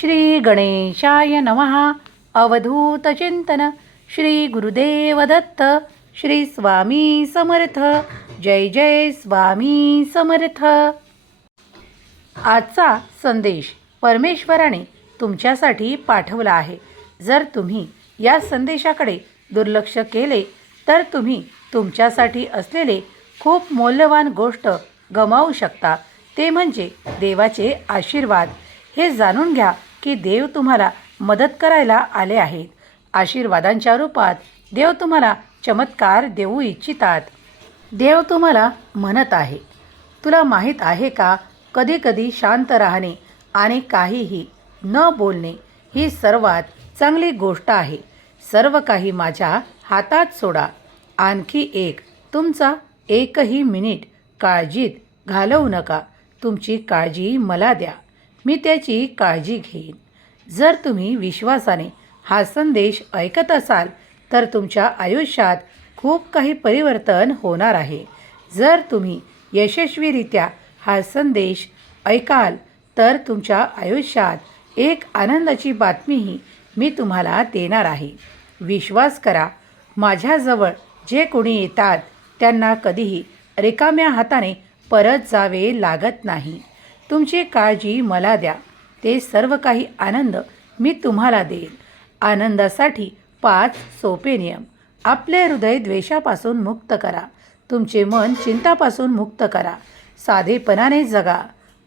श्री गणेशाय नमः अवधूतचिंतन श्री गुरुदेव दत्त। श्री स्वामी समर्थ। जय जय स्वामी समर्थ। आजचा संदेश परमेश्वराने तुमच्यासाठी पाठवला आहे. जर तुम्ही या संदेशाकडे दुर्लक्ष केले तर तुम्ही तुमच्यासाठी असलेले खूप मौल्यवान गोष्ट गमावू शकता. ते म्हणजे देवाचे आशीर्वाद. हे जाणून घ्या की देव तुम्हाला मदत करायला आले आहेत. आशीर्वादांच्या रूपात देव तुम्हाला चमत्कार देऊ इच्छितात. देव तुम्हाला म्हणत आहे. तुला माहीत आहे का? कधीकधी शांत राहणे आणि काहीही न बोलणे ही सर्वात चांगली गोष्ट आहे. सर्व काही माझ्या हातात सोडा. आणखी एक तुमचा एकही मिनिट काळजीत घालवू नका. तुमची काळजी मला द्या. मी त्याची काळजी घेईन. जर तुम्ही विश्वासाने हा संदेश ऐकत असाल तर तुमच्या आयुष्यात खूप काही परिवर्तन होणार आहे. जर तुम्ही यशस्वीरित्या हा संदेश ऐकाल तर तुमच्या आयुष्यात एक आनंदाची बातमीही मी तुम्हाला देणार आहे. विश्वास करा माझ्याजवळ जे कोणी येतात त्यांना कधीही रिकाम्या हाताने परत जावे लागत नाही. तुमची काळजी मला द्या. ते सर्व काही आनंद मी तुम्हाला देईल आनंदासाठी पाच सोपे नियम. आपले हृदय द्वेषापासून मुक्त करा. तुमचे मन चिंतापासून मुक्त करा. साधेपणाने जगा.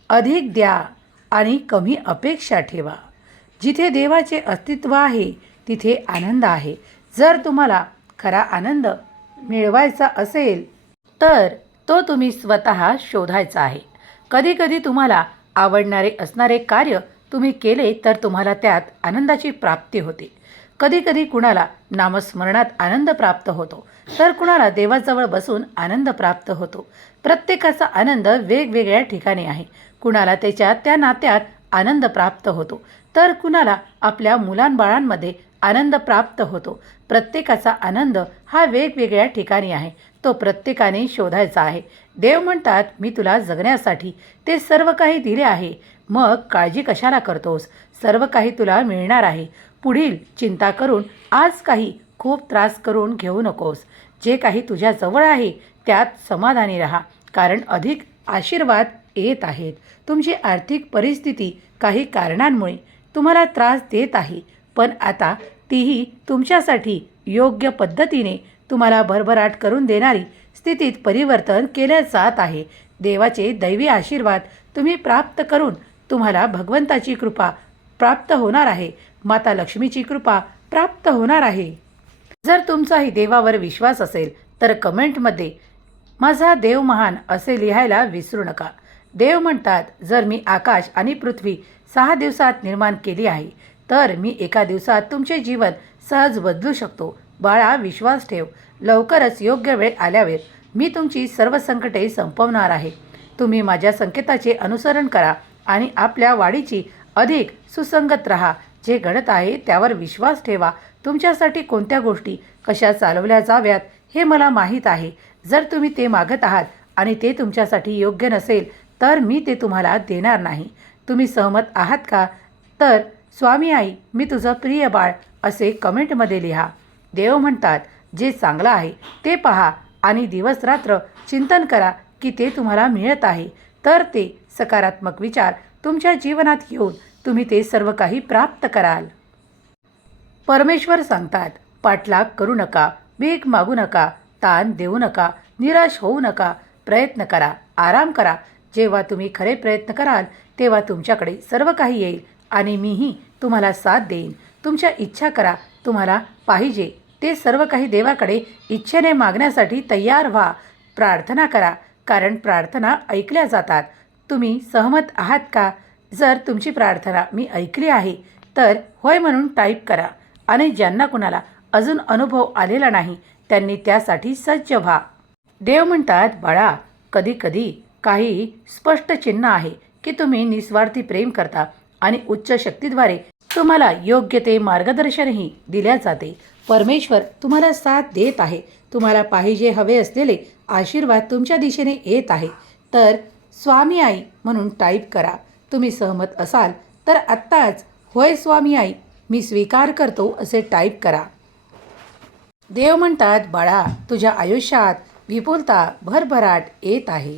अधिक द्या आणि कमी अपेक्षा ठेवा. जिथे देवाचे अस्तित्व आहे तिथे आनंद आहे. जर तुम्हाला खरा आनंद मिळवायचा असेल तर तो तुम्ही स्वतः शोधायचा आहे. कधीकधी तुम्हाला आवडणारे असणारे कार्य तुम्ही केले तर तुम्हाला त्यात आनंदाची प्राप्ती होते. कधीकधी कुणाला नामस्मरणात आनंद प्राप्त होतो तर कुणाला देवाजवळ बसून आनंद प्राप्त होतो. प्रत्येकाचा आनंद वेगवेगळ्या ठिकाणी आहे. कुणाला त्याच्या त्या नात्यात आनंद प्राप्त होतो तर कुणाला आपल्या मुलांबाळांमध्ये आनंद प्राप्त होतो. प्रत्येकाचा आनंद हा वेगवेगळ्या ठिकाणी आहे. तो प्रत्येकाने शोधायचा आहे. देव म्हणतात मी तुला जगण्यासाठी ते सर्व काही दिले आहे. मग काळजी कशाला करतोस? सर्व काही तुला मिळणार आहे. पुढील चिंता करून आज काही खूप त्रास करून घेऊ नकोस. जे काही तुझ्या जवळ आहे त्यात समाधानी राहा. कारण अधिक आशीर्वाद येत आहेत. तुमची आर्थिक परिस्थिती काही कारणांमुळे तुम्हाला त्रास देत आहे. पण आता तीही तुमच्यासाठी योग्य पद्धतीने तुम्हाला भरभराट करून देणारी स्थितीत परिवर्तन केले जात आहे. देवाचे दैवी आशीर्वाद तुम्ही प्राप्त करून तुम्हाला भगवंताची कृपा प्राप्त होणार आहे. माता लक्ष्मीची कृपा प्राप्त होणार आहे. जर तुमचाही देवावर विश्वास असेल तर कमेंटमध्ये माझा देव महान असे लिहायला विसरू नका. देव म्हणतात जर मी आकाश आणि पृथ्वी सहा दिवसात निर्माण केली आहे तर मी एका दिवसात तुमचे जीवन सहज बदलू शकतो. बाळा विश्वास ठेव. लवकरच योग्य वेळ आल्यावर मी तुमची सर्व संकटे संपवणार आहे. तुम्ही माझ्या संकेताचे अनुसरण करा आणि आपल्या वाढीची अधिक सुसंगत राहा. जे घडत आहे त्यावर विश्वास ठेवा. तुमच्यासाठी कोणत्या गोष्टी कशा चालवल्या जाव्यात हे मला माहीत आहे. जर तुम्ही ते मागत आहात आणि ते तुमच्यासाठी योग्य नसेल तर मी ते तुम्हाला देणार नाही. तुम्ही सहमत आहात का? तर स्वामी आई मी तुझं प्रिय बाळ असे कमेंटमध्ये लिहा. देव म्हणतात जे चांगलं आहे ते पहा आणि दिवस रात्र चिंतन करा की ते तुम्हाला मिळत आहे. तर ते सकारात्मक विचार तुमच्या जीवनात येऊन तुम्ही ते सर्व काही प्राप्त कराल. परमेश्वर सांगतात पाठलाग करू नका भीक मागू नका ताण देऊ नका निराश होऊ नका प्रयत्न करा आराम करा. जेव्हा तुम्ही खरे प्रयत्न कराल तेव्हा तुमच्याकडे सर्व काही येईल आणि मीही तुम्हाला साथ देईन. तुमच्या इच्छा करा तुम्हाला पाहिजे. ते सर्व काही देवाकडे इच्छेने मागण्यासाठी तयार व्हा. प्रार्थना करा कारण प्रार्थना ऐकल्या जातात. तुम्ही सहमत आहात का? जर तुमची प्रार्थना मी ऐकली आहे तर होय म्हणून टाईप करा. आणि ज्यांना कुणाला अजून अनुभव आलेला नाही त्यांनी त्यासाठी सज्ज व्हा. देव म्हणतात बाळा कधी कधी काही स्पष्ट चिन्ह आहे की तुम्ही निस्वार्थी प्रेम करता आणि उच्च शक्तीद्वारे तुम्हाला योग्य ते मार्गदर्शनही दिल्या जाते. परमेश्वर तुम्हाला साथ देत आहे. तुम्हाला पाहिजे हवे असलेले आशीर्वाद तुमच्या दिशेने येत आहे. तर स्वामी आई म्हणून टाईप करा. तुम्ही सहमत असाल तर आत्ताच होय स्वामी आई मी स्वीकार करतो असे टाईप करा. देव म्हणतात बाळा तुझ्या आयुष्यात विपुलता भरभराट येत आहे.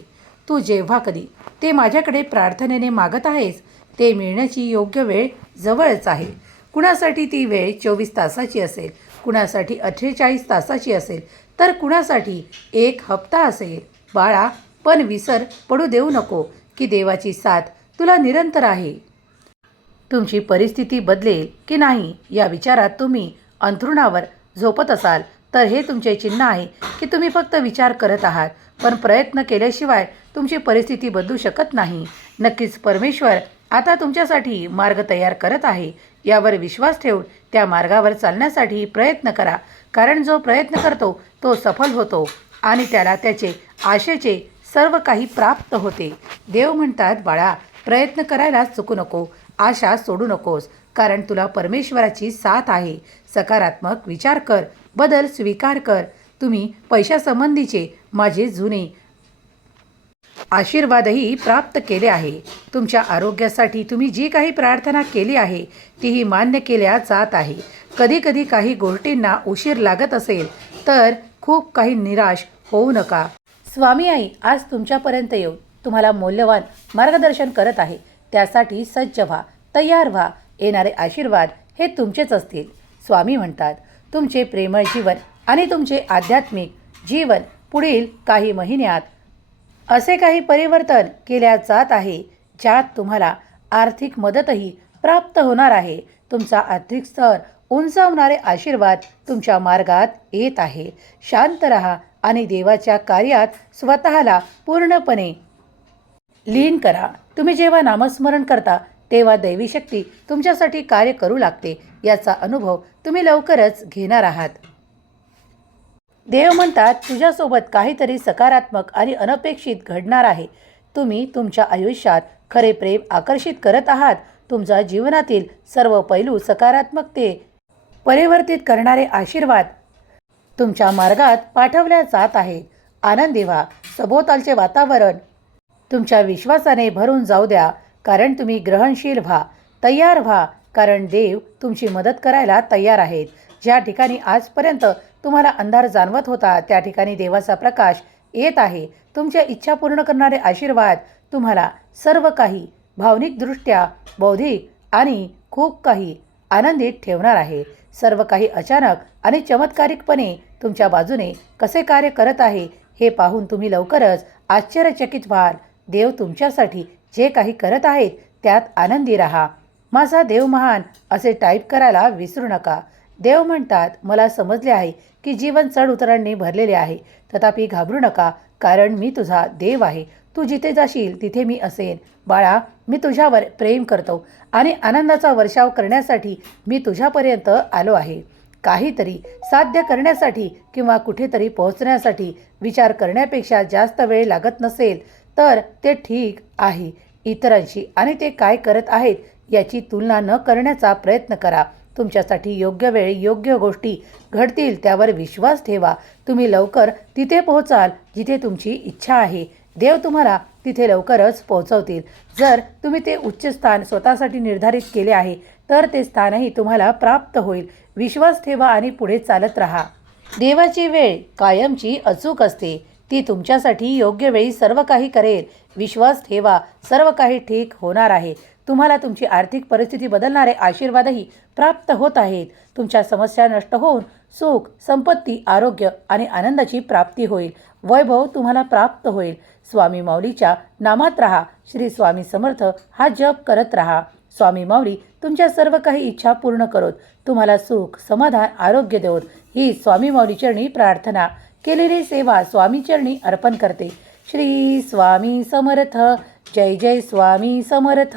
तू जेव्हा कधी ते माझ्याकडे प्रार्थनेने मागत आहेस ते मिळण्याची योग्य वेळ जवळच आहे. कुणासाठी ती वेळ चोवीस तासाची असेल? कुणासाठी अठ्ठेचाळीस तासाची असेल तर कुणासाठी एक हप्ता असेल? बाळा पण विसर पडू देऊ नको की देवाची साथ तुला निरंतर आहे. तुमची परिस्थिती बदलेल की नाही या विचारात तुम्ही अंथरुणावर झोपत असाल तर हे तुमचे चिन्ह आहे की तुम्ही फक्त विचार करत आहात पण प्रयत्न केल्याशिवाय तुमची परिस्थिती बदलू शकत नाही. नक्कीच परमेश्वर आता तुमच्यासाठी मार्ग तयार करत आहे. यावर विश्वास ठेवून त्या मार्गावर चालण्यासाठी प्रयत्न करा. कारण जो प्रयत्न करतो तो सफल होतो आणि त्याला त्याचे आशेचे सर्व काही प्राप्त होते. देव म्हणतात बाळा प्रयत्न करायला चुकू नको. आशा सोडू नकोस. कारण तुला परमेश्वराची साथ आहे. सकारात्मक विचार कर. बदल स्वीकार कर. तुम्ही पैशासंबंधीचे माझे जुने आशीर्वादही प्राप्त केले आहे. तुमच्या आरोग्यासाठी तुम्ही जी काही प्रार्थना केली आहे तीही मान्य केल्या जात आहे. कधीकधी काही गोष्टींना उशीर लागत असेल तर खूप काही निराश होऊ नका. स्वामी आई आज तुमच्यापर्यंत येऊन तुम्हाला मौल्यवान मार्गदर्शन करत आहे. त्यासाठी सज्ज व्हा तयार व्हा. येणारे आशीर्वाद हे तुमचेच असतील. स्वामी म्हणतात तुमचे प्रेमळ जीवन आणि तुमचे आध्यात्मिक जीवन पुढील काही महिन्यात असे काही परिवर्तन केल्या जात आहे ज्यात तुम्हाला आर्थिक मदतही प्राप्त होणार आहे. तुमचा आर्थिक स्तर उंचावणारे आशीर्वाद तुमच्या मार्गात येत आहे. शांत रहा आणि देवाच्या कार्यात स्वतःला पूर्णपणे लीन करा. तुम्ही जेव्हा नामस्मरण करता तेव्हा दैवी शक्ती तुमच्यासाठी कार्य करू लागते. याचा अनुभव तुम्ही लवकरच घेणार आहात. देव म्हणतात तुझ्यासोबत काहीतरी सकारात्मक आणि अनपेक्षित घडणार आहे. तुम्ही तुमच्या आयुष्यात खरे प्रेम आकर्षित करत आहात. तुमचा जीवनातील सर्व पैलू सकारात्मकते परिवर्तित करणारे आशीर्वाद तुमच्या मार्गात पाठवल्या जात आहेत आनंदी व्हा. सभोवतालचे वातावरण तुमच्या विश्वासाने भरून जाऊ द्या. कारण तुम्ही ग्रहणशील व्हा. तयार व्हा. कारण देव तुमची मदत करायला तयार आहेत. ज्या ठिकाणी आजपर्यंत तुम्हाला अंधार जाणवत होता त्या ठिकाणी देवाचा प्रकाश येत आहे. तुमच्या इच्छा पूर्ण करणारे आशीर्वाद तुम्हाला सर्व काही भावनिकदृष्ट्या बौद्धिक आणि खूप काही आनंदित ठेवणार आहे. सर्व काही अचानक आणि चमत्कारिकपणे तुमच्या बाजूने कसे कार्य करत आहे हे पाहून तुम्ही लवकरच आश्चर्यचकित व्हाल. देव तुमच्यासाठी जे काही करत आहेत त्यात आनंदी राहा. माझा देव महान असे टाईप करायला विसरू नका. देव म्हणतात मला समजले आहे की जीवन चढउतरांनी भरलेले आहे. तथापि घाबरू नका कारण मी तुझा देव आहे. तू जिथे जाशील तिथे मी असेन. बाळा मी तुझ्यावर प्रेम करतो आणि आनंदाचा वर्षाव करण्यासाठी मी तुझ्यापर्यंत आलो आहे. काहीतरी साध्य करण्यासाठी किंवा कुठेतरी पोहोचण्यासाठी विचार करण्यापेक्षा जास्त वेळ लागत नसेल तर ते ठीक आहे. इतरांशी आणि ते काय करत आहेत याची तुलना न करण्याचा प्रयत्न करा. तुमच्यासाठी योग्य वेळी योग्य गोष्टी घडतील त्यावर विश्वास ठेवा. तुम्ही लवकर तिथे पोहोचाल जिथे तुमची इच्छा आहे. देव तुम्हाला तिथे लवकरच पोहोचवतील. जर तुम्ही ते उच्च स्थान स्वतःसाठी निर्धारित केले आहे तर ते स्थानही तुम्हाला प्राप्त होईल. विश्वास ठेवा आणि पुढे चालत राहा. देवाची वेळ कायमची अचूक असते. ती तुमच्यासाठी योग्य वेळी सर्व काही करेल. विश्वास ठेवा. सर्व काही ठीक होणार आहे. तुम्हाला तुमची आर्थिक परिस्थिती बदलणारे आशीर्वादही प्राप्त होत आहेत. तुमच्या समस्या नष्ट होऊन सुख संपत्ती आरोग्य आणि आनंदाची प्राप्ती होईल. वैभव तुम्हाला प्राप्त होईल. स्वामी माऊलीच्या नामात राहा. श्री स्वामी समर्थ हा जप करत राहा. स्वामी माऊली तुमच्या सर्व काही इच्छा पूर्ण करोत. तुम्हाला सुख समाधान आरोग्य देवत. ही स्वामी माऊली चरणी प्रार्थना. केलेली सेवा स्वामी चरणी अर्पण करते. श्री स्वामी समर्थ. जय जय स्वामी समर्थ.